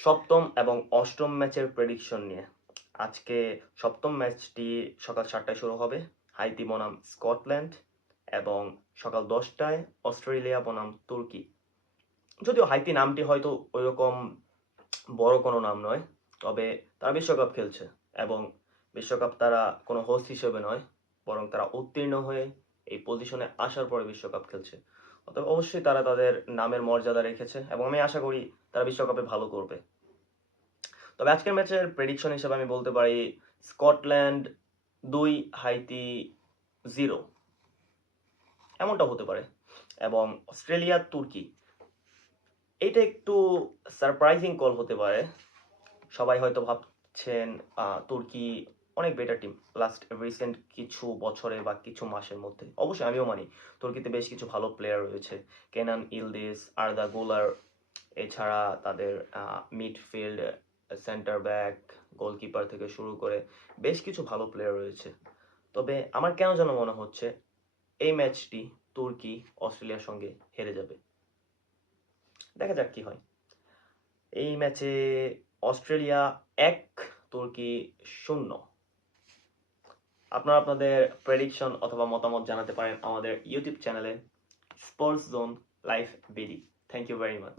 সপ্তম এবং অষ্টম ম্যাচের প্রেডিকশন নিয়ে। আজকে সপ্তম ম্যাচটি সকাল 7টায় শুরু হবে। হাইতি বনাম স্কটল্যান্ড এবং সকাল 10টায় অস্ট্রেলিয়া বনাম তুর্কি। যদিও হাইতি নামটি হয়তো ওইরকম বড় কোনো নাম নয়, তবে তারা বিশ্বকাপ খেলছে এবং বিশ্বকাপ তারা কোনো হোস্ট হিসেবে নয়, বরং তারা উত্তীর্ণ হয়ে এই পজিশনে আসার পরে বিশ্বকাপ খেলছে। অতএব অবশ্যই তারা তাদের নামের মর্যাদা রেখেছে এবং আমি আশা করি তারা বিশ্বকাপে ভালো করবে। তবে আজকের ম্যাচের প্রেডিকশন হিসেবে আমি বলতে পারি স্কটল্যান্ড 2, হাইতি 0 এমনটা হতে পারে। এবং অস্ট্রেলিয়া তুর্কি, এটা একটু সারপ্রাইজিং কল হতে পারে। সবাই হয়তো ভাবছেন তুর্কি অনেক বেটার টিম লাস্ট রিসেন্ট কিছু বছরে বা কিছু মাসের মধ্যে। অবশ্যই আমিও মানি তুর্কিতে বেশ কিছু ভালো প্লেয়ার রয়েছে, কেনান ইলদিজ, আর্দা গুলার, এছাড়া তাদের মিডফিল্ড, সেন্টার ব্যাক, গোলকিপার থেকে শুরু করে বেশ কিছু ভালো প্লেয়ার রয়েছে। তবে আমার কেন যেন মনে হচ্ছে এই ম্যাচটি তুর্কি অস্ট্রেলিয়ার সঙ্গে হেরে যাবে। দেখা যাক কি হয়। এই ম্যাচে অস্ট্রেলিয়া 1, তুর্কি 0। আপনারা আপনাদের প্রেডিকশন অথবা মতামত জানাতে পারেন আমাদের ইউটিউব চ্যানেলে sports zone live BD. Thank you very much.